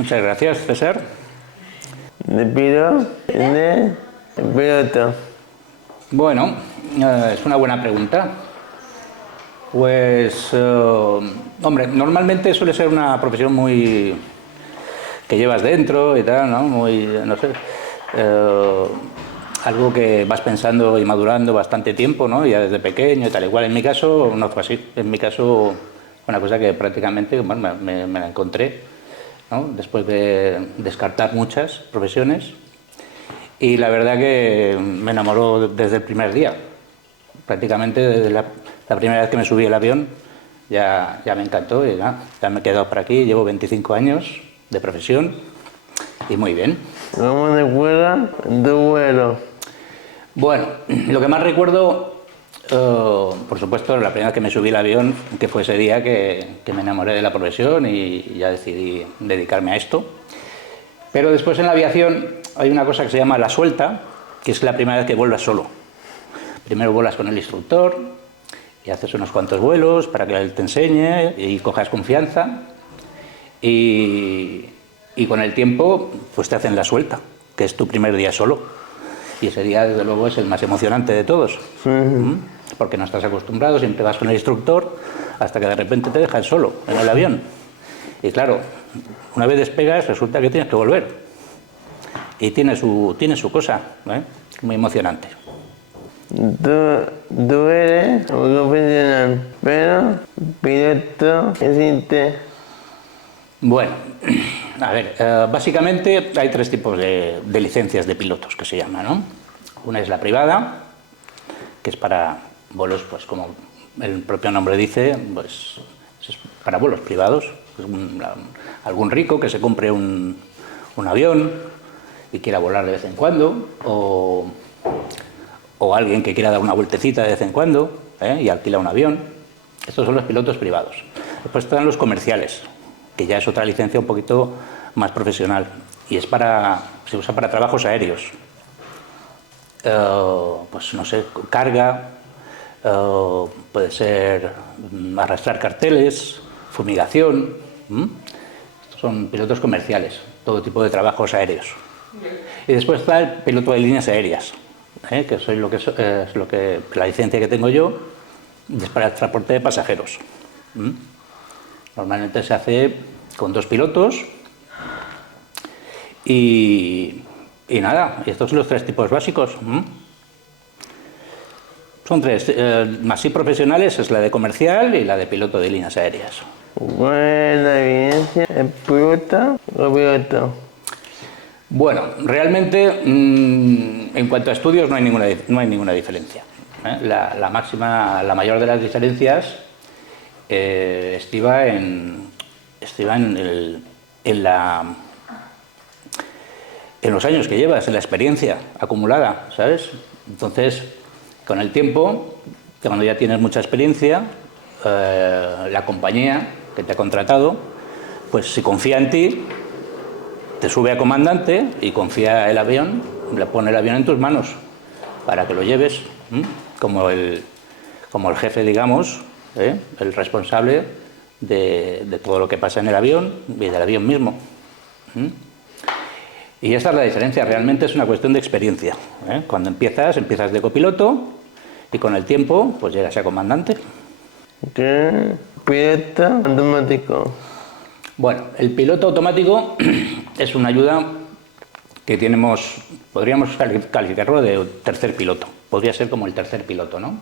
Muchas gracias, César. De piloto. Bueno, es una buena pregunta. Pues, hombre, normalmente suele ser una profesión muy que llevas dentro y tal, ¿no? Muy, no sé, algo que vas pensando y madurando bastante tiempo, ¿no? Ya desde pequeño y tal. Igual en mi caso no fue así. En mi caso fue una cosa que prácticamente, bueno, me la encontré, ¿no? Después de descartar muchas profesiones. Y la verdad que me enamoró desde el primer día. Prácticamente desde la primera vez que me subí al avión ya me encantó y ya me he quedado por aquí. Llevo 25 años de profesión y muy bien. ¿Cómo recuerdas tu vuelo? Bueno, lo que más recuerdo, por supuesto, la primera vez que me subí al avión, que fue ese día que me enamoré de la profesión y ya decidí dedicarme a esto. Pero después en la aviación hay una cosa que se llama la suelta, que es la primera vez que vuelas solo. Primero vuelas con el instructor y haces unos cuantos vuelos para que él te enseñe y cojas confianza. Y con el tiempo pues te hacen la suelta, que es tu primer día solo. Y ese día, desde luego, es el más emocionante de todos. Porque no estás acostumbrado, siempre vas con el instructor, hasta que de repente te dejan solo en el avión. Y claro, una vez despegas, resulta que tienes que volver. Y tiene su cosa, ¿eh? Muy emocionante. Tú eres un profesional, pero piloto existe. Bueno, a ver, básicamente hay tres tipos de licencias de pilotos que se llaman, ¿no? Una es la privada, que es para vuelos, pues como el propio nombre dice, pues es para vuelos privados. Pues algún rico que se compre un avión y quiera volar de vez en cuando, o alguien que quiera dar una vueltecita de vez en cuando, y alquila un avión. Estos son los pilotos privados. Después están los comerciales, que ya es otra licencia un poquito más profesional y se usa para trabajos aéreos. Pues no sé, carga, puede ser arrastrar carteles, fumigación. Estos son pilotos comerciales, todo tipo de trabajos aéreos. Y después está el piloto de líneas aéreas, que es la licencia que tengo yo, es para el transporte de pasajeros. Normalmente se hace con 2 pilotos y nada, estos son los 3 tipos básicos. Son 3, más sí profesionales es la de comercial y la de piloto de líneas aéreas. ¿Cuál es la evidencia? ¿El piloto o piloto? Bueno, realmente en cuanto a estudios no hay ninguna diferencia. La mayor de las diferencias estriba en los años que llevas, en la experiencia acumulada, ¿sabes? Entonces, con el tiempo, cuando ya tienes mucha experiencia, la compañía que te ha contratado, pues si confía en ti, te sube a comandante y confía el avión, le pone el avión en tus manos para que lo lleves, como el jefe, digamos, el responsable de todo lo que pasa en el avión y del avión mismo. Y esta es la diferencia, realmente es una cuestión de experiencia. Cuando empiezas de copiloto y con el tiempo pues llegas a comandante. ¿Qué piloto automático? Bueno, el piloto automático es una ayuda que podríamos calificarlo de tercer piloto. Podría ser como el tercer piloto, ¿no?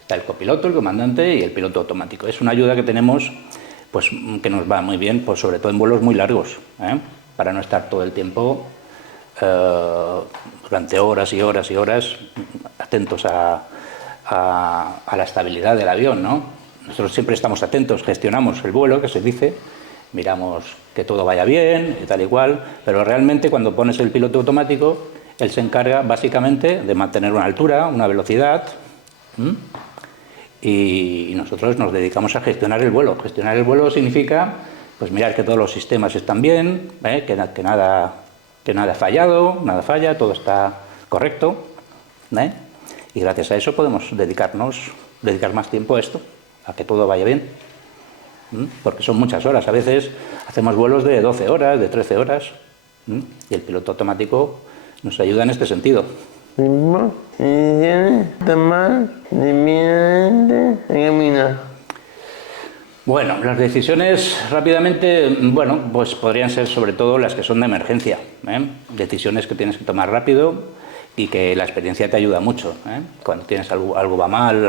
Está el copiloto, el comandante y el piloto automático. Es una ayuda que tenemos, pues que nos va muy bien, pues sobre todo en vuelos muy largos, para no estar todo el tiempo durante horas y horas y horas atentos a la estabilidad del avión, ¿no? Nosotros siempre estamos atentos, gestionamos el vuelo, que se dice, miramos que todo vaya bien y tal y cual, pero realmente cuando pones el piloto automático, él se encarga básicamente de mantener una altura, una velocidad, y nosotros nos dedicamos a gestionar el vuelo. Gestionar el vuelo significa pues mirar que todos los sistemas están bien, que nada ha fallado, nada falla, todo está correcto, y gracias a eso podemos dedicar más tiempo a esto, a que todo vaya bien. porque son muchas horas. A veces hacemos vuelos de 12 horas, de 13 horas, y el piloto automático nos ayuda en este sentido. Tiempo, decisiones, tomar rápidamente, caminar. Bueno, las decisiones rápidamente, bueno, pues podrían ser sobre todo las que son de emergencia, decisiones que tienes que tomar rápido y que la experiencia te ayuda mucho. Cuando tienes algo va mal,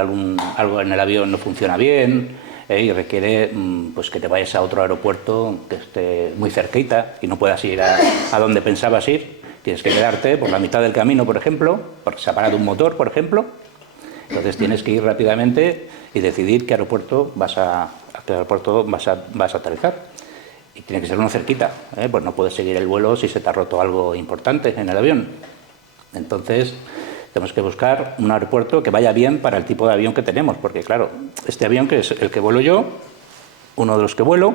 algo en el avión no funciona bien y requiere pues que te vayas a otro aeropuerto que esté muy cerquita y no puedas ir a donde pensabas ir. Tienes que quedarte por la mitad del camino, por ejemplo, porque se ha parado un motor, por ejemplo. Entonces tienes que ir rápidamente y decidir qué aeropuerto vas a aterrizar. Y tiene que ser uno cerquita, pues no puedes seguir el vuelo si se te ha roto algo importante en el avión. Entonces tenemos que buscar un aeropuerto que vaya bien para el tipo de avión que tenemos, porque claro, este avión que es el que vuelo yo, uno de los que vuelo,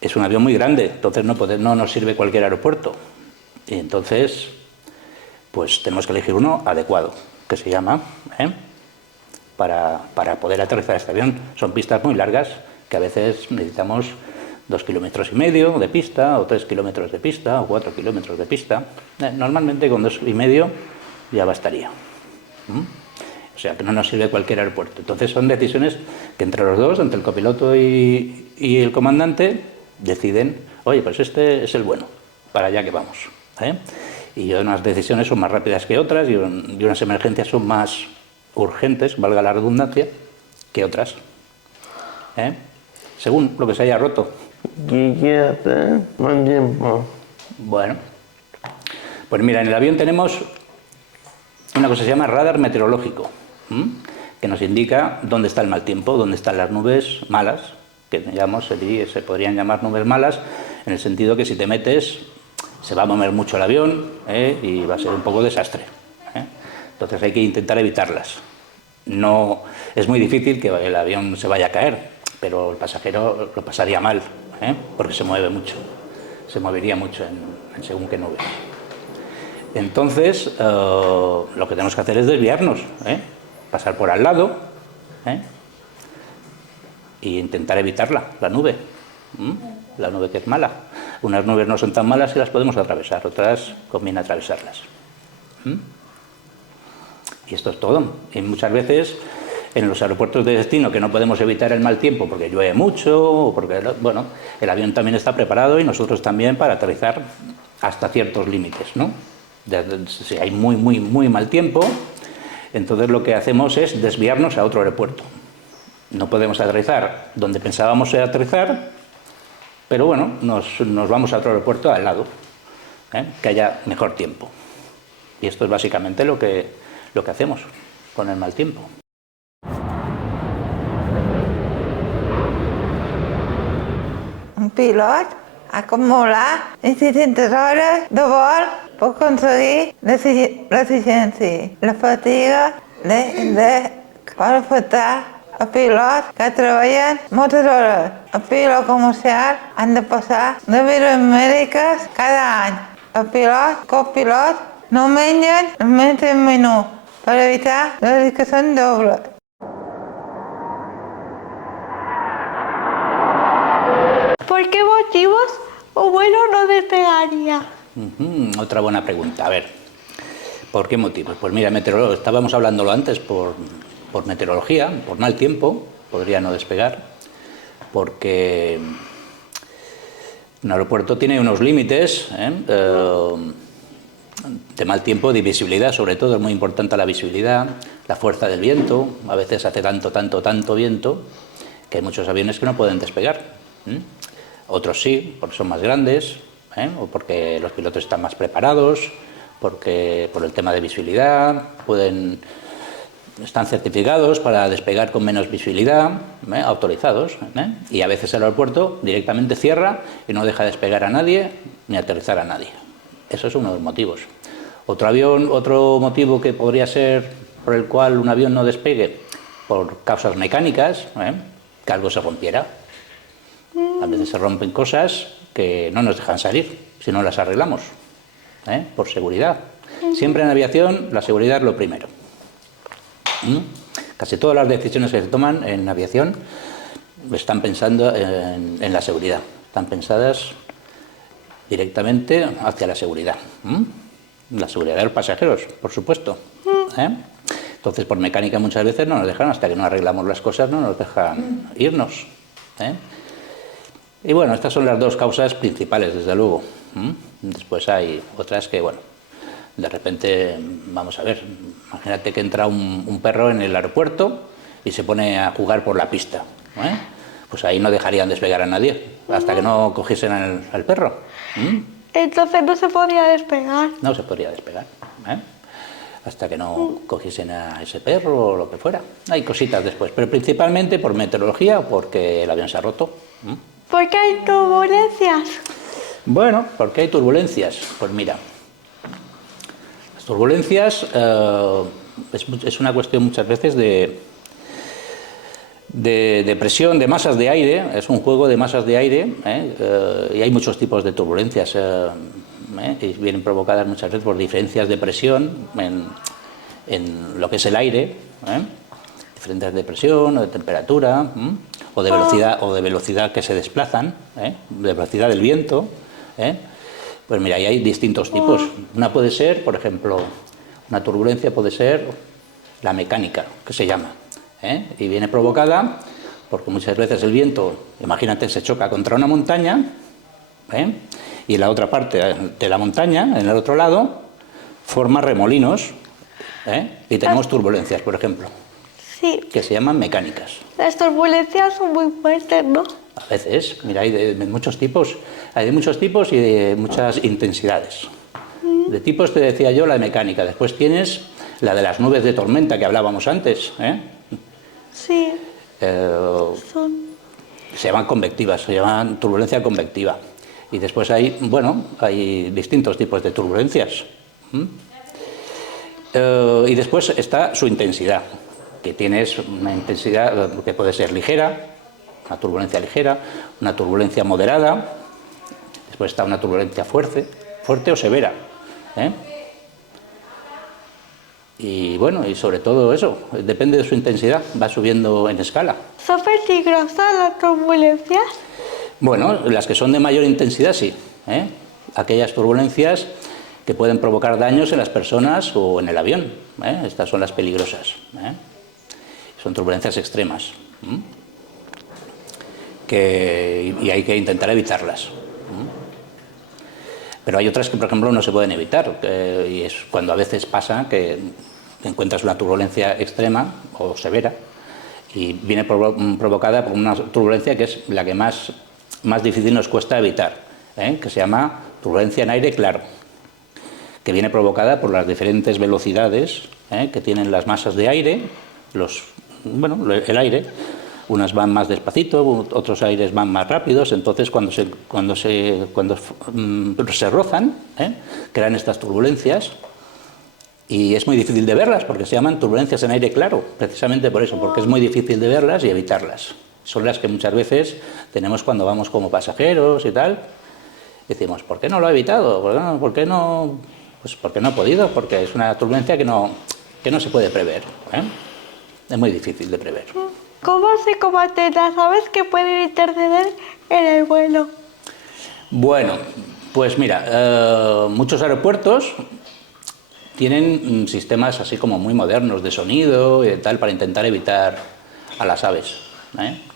es un avión muy grande, entonces no nos sirve cualquier aeropuerto. Y entonces, pues tenemos que elegir uno adecuado, que se llama, para poder aterrizar este avión. Son pistas muy largas, que a veces necesitamos 2,5 kilómetros de pista, o 3 kilómetros de pista, o 4 kilómetros de pista. Normalmente con 2,5 ya bastaría. O sea, que no nos sirve cualquier aeropuerto. Entonces son decisiones que entre los dos, entre el copiloto y el comandante, deciden, oye, pues este es el bueno, para allá que vamos. Y unas decisiones son más rápidas que otras y unas emergencias son más urgentes, valga la redundancia, que otras. Según lo que se haya roto. ¿Qué quieres hacer con tiempo? Bueno, pues mira, en el avión tenemos una cosa que se llama radar meteorológico, que nos indica dónde está el mal tiempo, dónde están las nubes malas, que se podrían llamar nubes malas, en el sentido que si te metes se va a mover mucho el avión y va a ser un poco desastre. Entonces hay que intentar evitarlas. No, es muy difícil que el avión se vaya a caer, pero el pasajero lo pasaría mal, porque se mueve mucho, se movería mucho en según qué nubes. Entonces, lo que tenemos que hacer es desviarnos, pasar por al lado e intentar evitarla, la nube que es mala. Unas nubes no son tan malas y las podemos atravesar, otras conviene atravesarlas. Y esto es todo. Y muchas veces en los aeropuertos de destino que no podemos evitar el mal tiempo porque llueve mucho o porque, bueno, el avión también está preparado y nosotros también para aterrizar hasta ciertos límites, ¿no? Si hay muy mal tiempo, entonces lo que hacemos es desviarnos a otro aeropuerto. No podemos aterrizar donde pensábamos aterrizar, pero bueno, nos vamos a otro aeropuerto al lado, que haya mejor tiempo. Y esto es básicamente lo que hacemos con el mal tiempo. Un pilot acumula 600 hores de vol per aconseguir l'exigència. La fatiga pot afectar a pilots que treballen moltes hores. El pilot comercial han de passar revisions mèdiques cada any. El pilot, copilot, no mengen menys d'un minut per evitar la dedicació doble. ¿Por qué motivos un vuelo no despegaría? Otra buena pregunta. A ver, ¿por qué motivos? Pues mira, estábamos hablándolo antes por meteorología, por mal tiempo, podría no despegar, porque un aeropuerto tiene unos límites de mal tiempo, de visibilidad, sobre todo es muy importante la visibilidad, la fuerza del viento. A veces hace tanto viento que hay muchos aviones que no pueden despegar. Otros sí, porque son más grandes, o porque los pilotos están más preparados, porque por el tema de visibilidad están certificados para despegar con menos visibilidad, autorizados, y a veces el aeropuerto directamente cierra y no deja despegar a nadie ni aterrizar a nadie. Eso es uno de los motivos. Otro motivo que podría ser por el cual un avión no despegue, por causas mecánicas, que algo se rompiera. A veces se rompen cosas que no nos dejan salir si no las arreglamos, por seguridad. Siempre en aviación la seguridad es lo primero. Casi todas las decisiones que se toman en aviación están pensando en la seguridad, están pensadas directamente hacia la seguridad. La seguridad de los pasajeros, por supuesto. Entonces, por mecánica muchas veces no nos dejan, hasta que no arreglamos las cosas, no nos dejan irnos. Y bueno, estas son las dos causas principales, desde luego. Después hay otras que, bueno, de repente, vamos a ver, imagínate que entra un perro en el aeropuerto y se pone a jugar por la pista. Pues ahí no dejarían despegar a nadie, hasta que no cogiesen al perro. Entonces no se podía despegar. No se podría despegar, hasta que no cogiesen a ese perro o lo que fuera. Hay cositas después, pero principalmente por meteorología o porque el avión se ha roto. ¿Por qué hay turbulencias? Bueno, ¿por qué hay turbulencias? Pues mira, las turbulencias es una cuestión muchas veces de presión, de masas de aire, es un juego de masas de aire, y hay muchos tipos de turbulencias, y vienen provocadas muchas veces por diferencias de presión en lo que es el aire, diferencias de presión o de temperatura, o de velocidad que se desplazan, de velocidad del viento. Pues mira, ahí hay distintos tipos. Una puede ser, por ejemplo, una turbulencia puede ser la mecánica, que se llama. Y viene provocada porque muchas veces el viento, imagínate, se choca contra una montaña, y en la otra parte de la montaña, en el otro lado, forma remolinos, y tenemos turbulencias, por ejemplo, Sí. que se llaman mecánicas. Las turbulencias son muy fuertes, ¿no? A veces, mira, hay de muchos tipos y de muchas intensidades. De tipos te decía yo la de mecánica, después tienes la de las nubes de tormenta que hablábamos antes, Sí. Son... se llaman convectivas, se llaman turbulencia convectiva. Y después hay distintos tipos de turbulencias. Y después está su intensidad, que tienes una intensidad que puede ser ligera, una turbulencia ligera, una turbulencia moderada, después está una turbulencia fuerte o severa. Y bueno, y sobre todo eso, depende de su intensidad, va subiendo en escala. ¿Son peligrosas las turbulencias? Bueno, las que son de mayor intensidad sí, aquellas turbulencias que pueden provocar daños en las personas o en el avión, estas son las peligrosas, son turbulencias extremas, y hay que intentar evitarlas. Pero hay otras que, por ejemplo, no se pueden evitar, y es cuando a veces pasa que encuentras una turbulencia extrema o severa y viene provocada por una turbulencia que es la que más difícil nos cuesta evitar, que se llama turbulencia en aire claro, que viene provocada por las diferentes velocidades que tienen las masas de aire, el aire. Unas van más despacito, otros aires van más rápidos, entonces cuando se rozan, crean estas turbulencias, y es muy difícil de verlas porque se llaman turbulencias en aire claro, precisamente por eso, porque es muy difícil de verlas y evitarlas. Son las que muchas veces tenemos cuando vamos como pasajeros y tal. Decimos, ¿por qué no lo ha evitado? ¿Por qué no? Pues porque no ha podido, porque es una turbulencia que no se puede prever. Es muy difícil de prever. ¿Cómo se combate las aves que pueden interceder en el vuelo? Bueno, pues mira, muchos aeropuertos tienen sistemas así como muy modernos de sonido y de tal para intentar evitar a las aves,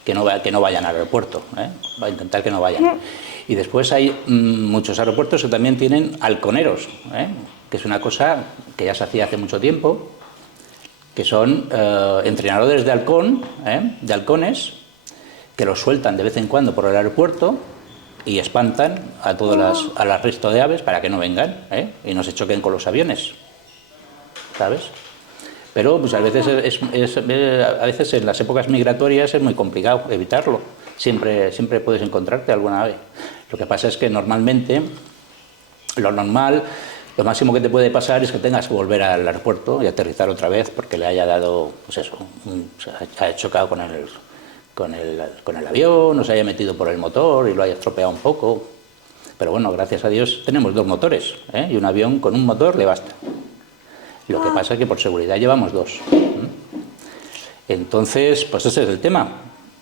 que no vayan al aeropuerto, va a intentar que no vayan. Y después hay muchos aeropuertos que también tienen halconeros, que es una cosa que ya se hacía hace mucho tiempo, que son entrenadores de halcones, que los sueltan de vez en cuando por el aeropuerto y espantan al resto de aves para que no vengan, y no se choquen con los aviones, ¿sabes? Pero pues a veces en las épocas migratorias es muy complicado evitarlo. Siempre puedes encontrarte alguna ave. Lo que pasa es que normalmente lo máximo que te puede pasar es que tengas que volver al aeropuerto y aterrizar otra vez porque le haya dado, pues eso, se haya chocado con el avión, o se haya metido por el motor y lo haya estropeado un poco. Pero bueno, gracias a Dios tenemos 2 motores, y un avión con un motor le basta. Lo que pasa es que por seguridad llevamos 2. Entonces, pues ese es el tema.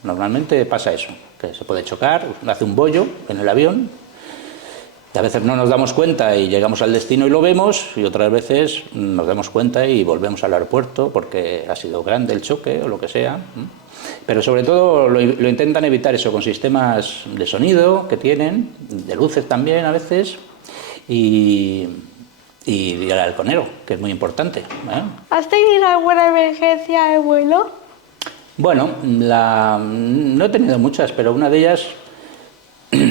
Normalmente pasa eso, que se puede chocar, hace un bollo en el avión, y a veces no nos damos cuenta y llegamos al destino y lo vemos, y otras veces nos damos cuenta y volvemos al aeropuerto porque ha sido grande el choque o lo que sea. Pero sobre todo lo intentan evitar eso con sistemas de sonido que tienen, de luces también a veces, y el halconero, que es muy importante. ¿Has tenido alguna emergencia de vuelo? Bueno, no he tenido muchas, pero una de ellas,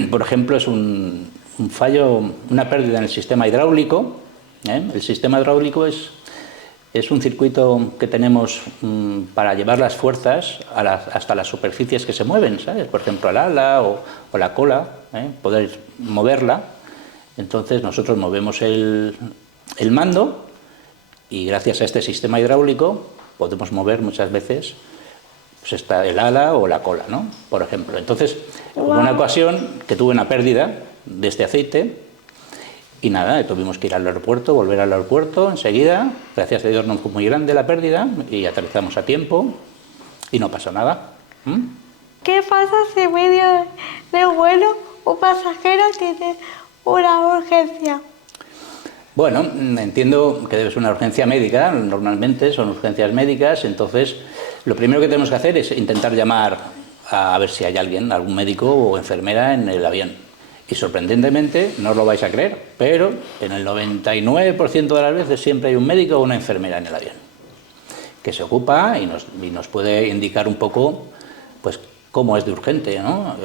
por ejemplo, es un fallo, una pérdida en el sistema hidráulico. El sistema hidráulico es un circuito que tenemos para llevar las fuerzas hasta las superficies que se mueven, ¿sabes? Por ejemplo, al ala o la cola, poder moverla. Entonces nosotros movemos el mando y gracias a este sistema hidráulico podemos mover muchas veces pues está el ala o la cola, ¿no? Por ejemplo. Entonces, hubo una ocasión que tuve una pérdida de este aceite y nada, tuvimos que ir al aeropuerto, volver al aeropuerto enseguida. Gracias a Dios no fue muy grande la pérdida y aterrizamos a tiempo y no pasó nada. ¿Qué pasa si en medio de un vuelo un pasajero tiene una urgencia? Bueno, entiendo que debe ser una urgencia médica, normalmente son urgencias médicas, entonces lo primero que tenemos que hacer es intentar llamar a ver si hay alguien, algún médico o enfermera en el avión. Y sorprendentemente, no os lo vais a creer, pero en el 99% de las veces siempre hay un médico o una enfermera en el avión que se ocupa y nos puede indicar un poco pues cómo es de urgente, ¿no?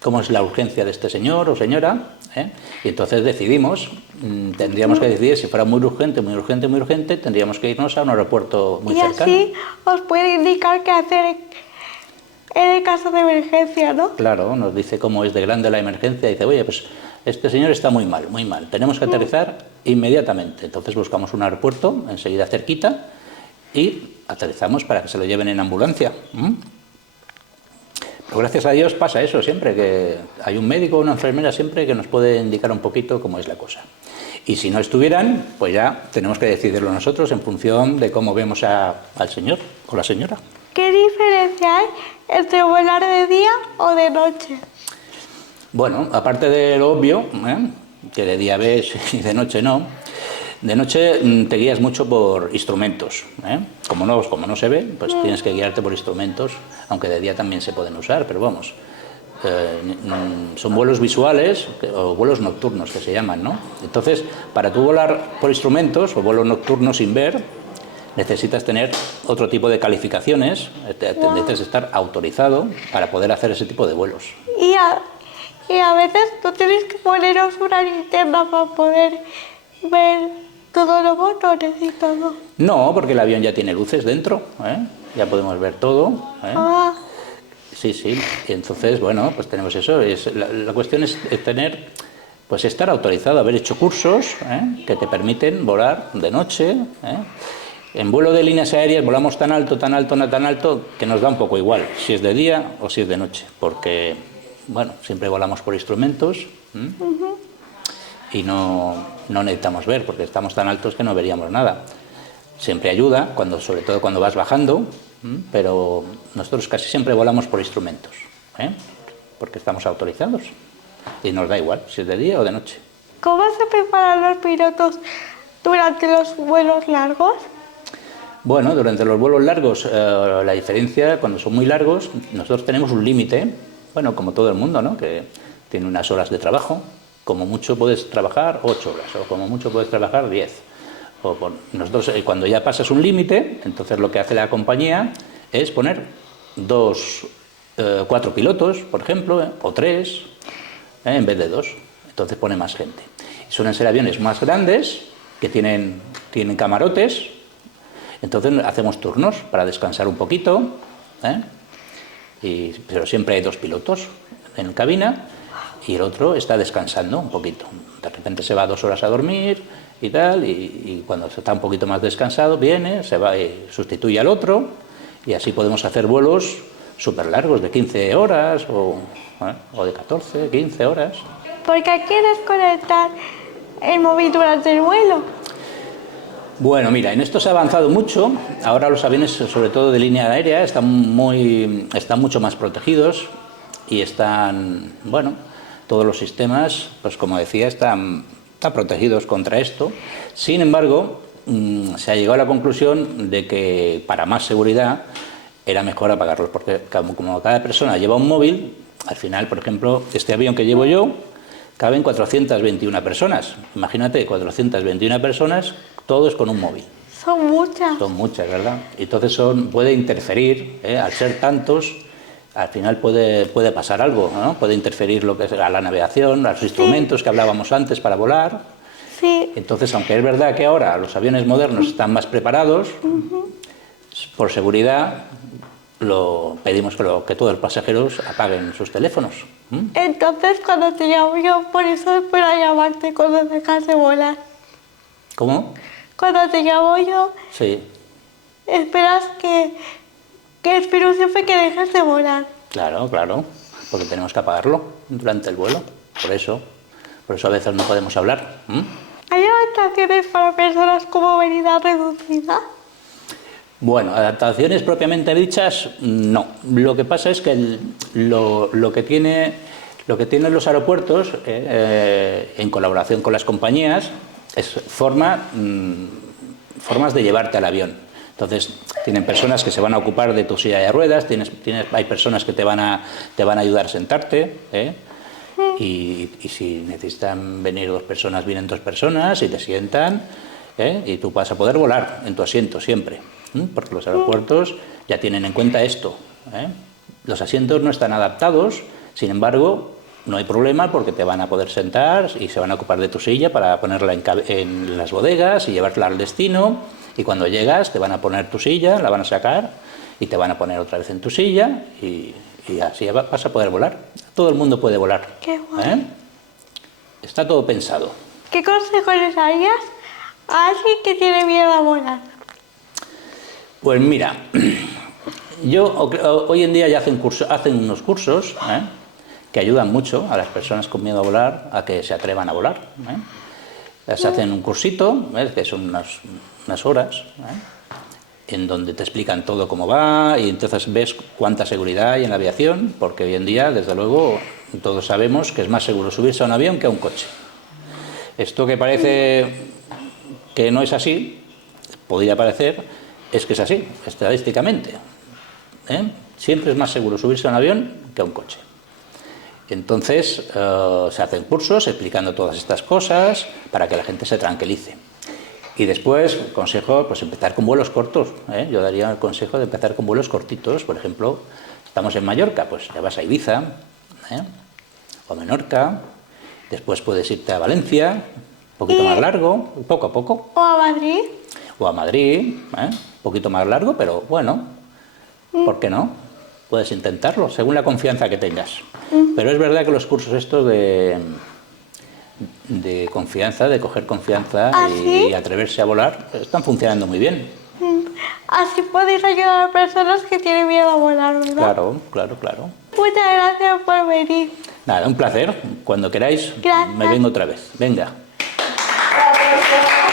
Cómo es la urgencia de este señor o señora, y entonces decidimos, tendríamos que decidir si fuera muy urgente, muy urgente, muy urgente, tendríamos que irnos a un aeropuerto muy cercano. Y así os puede indicar qué hacer en el caso de emergencia, ¿no? Claro, nos dice cómo es de grande la emergencia, dice, oye, pues este señor está muy mal, tenemos que aterrizar inmediatamente. Entonces buscamos un aeropuerto enseguida cerquita y aterrizamos para que se lo lleven en ambulancia. Pero gracias a Dios pasa eso siempre, que hay un médico o una enfermera siempre que nos puede indicar un poquito cómo es la cosa. Y si no estuvieran, pues ya tenemos que decidirlo nosotros en función de cómo vemos al señor o la señora. ¿Qué diferencia hay entre volar de día o de noche? Bueno, aparte de lo obvio, que de día ves y de noche no, de noche te guías mucho por instrumentos. Como no se ve, pues tienes que guiarte por instrumentos, aunque de día también se pueden usar, pero vamos, son vuelos visuales o vuelos nocturnos que se llaman, ¿no? Entonces, para tú volar por instrumentos o vuelos nocturnos sin ver, necesitas tener otro tipo de calificaciones, necesitas estar autorizado para poder hacer ese tipo de vuelos. Y a veces tú tienes que poneros una linterna para poder ver todos los botones y todo. No, porque el avión ya tiene luces dentro, ya podemos ver todo. Sí, y entonces, bueno, pues tenemos eso. La cuestión es tener, pues estar autorizado, haber hecho cursos que te permiten volar de noche. En vuelo de líneas aéreas volamos tan alto, que nos da un poco igual si es de día o si es de noche, porque, bueno, siempre volamos por instrumentos y no necesitamos ver, porque estamos tan altos que no veríamos nada. Siempre ayuda, sobre todo cuando vas bajando, pero nosotros casi siempre volamos por instrumentos, porque estamos autorizados y nos da igual si es de día o de noche. ¿Cómo se preparan los pilotos durante los vuelos largos? Bueno, durante los vuelos largos, la diferencia, cuando son muy largos, nosotros tenemos un límite, bueno, como todo el mundo, ¿no? Que tiene unas horas de trabajo. Como mucho puedes trabajar 8 horas, o como mucho puedes trabajar 10. Nosotros, cuando ya pasas un límite, entonces lo que hace la compañía es poner 4 pilotos, por ejemplo, o 3, en vez de 2. Entonces pone más gente. Suelen ser aviones más grandes, que tienen camarotes. Entonces hacemos turnos para descansar un poquito, pero siempre hay 2 pilotos en cabina y el otro está descansando un poquito. De repente se va 2 horas a dormir y tal, y cuando está un poquito más descansado viene, se va y sustituye al otro, y así podemos hacer vuelos súper largos de 15 horas o de 14, 15 horas. ¿Por qué quieres conectar el móvil durante el vuelo? Bueno, mira, en esto se ha avanzado mucho. Ahora los aviones, sobre todo de línea aérea, están mucho más protegidos y están, bueno, todos los sistemas, pues como decía, están protegidos contra esto. Sin embargo, se ha llegado a la conclusión de que para más seguridad era mejor apagarlos, porque como cada persona lleva un móvil, al final, por ejemplo, este avión que llevo yo, caben 421 personas. Imagínate, 421 personas, todos con un móvil. Son muchas. Son muchas, ¿verdad? Entonces puede interferir, al ser tantos, al final puede pasar algo, ¿no? Puede interferir lo que es la navegación, los instrumentos que hablábamos antes para volar. Sí. Entonces, aunque es verdad que ahora los aviones modernos están más preparados, por seguridad pedimos que todos los pasajeros apaguen sus teléfonos. Entonces, cuando te llamo yo, por eso espero a llamarte cuando dejas de volar. ¿Cómo? Cuando te llamo yo, Sí, esperas que espero siempre que dejes de volar. claro, porque tenemos que apagarlo durante el vuelo, por eso a veces no podemos hablar. ¿Hay adaptaciones para personas con movilidad reducida? Bueno, adaptaciones propiamente dichas, no. Lo que pasa es que lo que tienen los aeropuertos, en colaboración con las compañías, es formas de llevarte al avión. Entonces, tienen personas que se van a ocupar de tu silla de ruedas, hay personas que te van a ayudar a sentarte, y si necesitan venir dos personas, vienen dos personas y te sientan, y tú vas a poder volar en tu asiento siempre, porque los aeropuertos ya tienen en cuenta esto. Los asientos no están adaptados, sin embargo, no hay problema porque te van a poder sentar y se van a ocupar de tu silla para ponerla en las bodegas y llevarla al destino, y cuando llegas te van a poner tu silla, la van a sacar y te van a poner otra vez en tu silla y así vas a poder volar. Todo el mundo puede volar. Qué guay. Está todo pensado. ¿Qué consejos les darías a alguien que tiene miedo a volar? Pues mira, hoy en día ya hacen unos cursos, que ayudan mucho a las personas con miedo a volar a que se atrevan a volar. Les hacen un cursito, que son unas horas, en donde te explican todo cómo va, y entonces ves cuánta seguridad hay en la aviación, porque hoy en día, desde luego, todos sabemos que es más seguro subirse a un avión que a un coche. Esto que parece que no es así, podría parecer, es que es así, estadísticamente. Siempre es más seguro subirse a un avión que a un coche. Entonces, se hacen cursos explicando todas estas cosas para que la gente se tranquilice. Y después, consejo, pues empezar con vuelos cortos. Yo daría el consejo de empezar con vuelos cortitos. Por ejemplo, estamos en Mallorca, pues te vas a Ibiza, o a Menorca. Después puedes irte a Valencia, un poquito más largo, poco a poco. ¿O a Madrid? O a Madrid, un poquito más largo, pero bueno, ¿por qué no? Puedes intentarlo, según la confianza que tengas. Pero es verdad que los cursos estos de confianza, de coger confianza y atreverse a volar, están funcionando muy bien. Así podéis ayudar a personas que tienen miedo a volar, ¿verdad? Claro. Muchas gracias por venir. Nada, un placer. Cuando queráis, Gracias. me vengo otra vez. Venga. Gracias.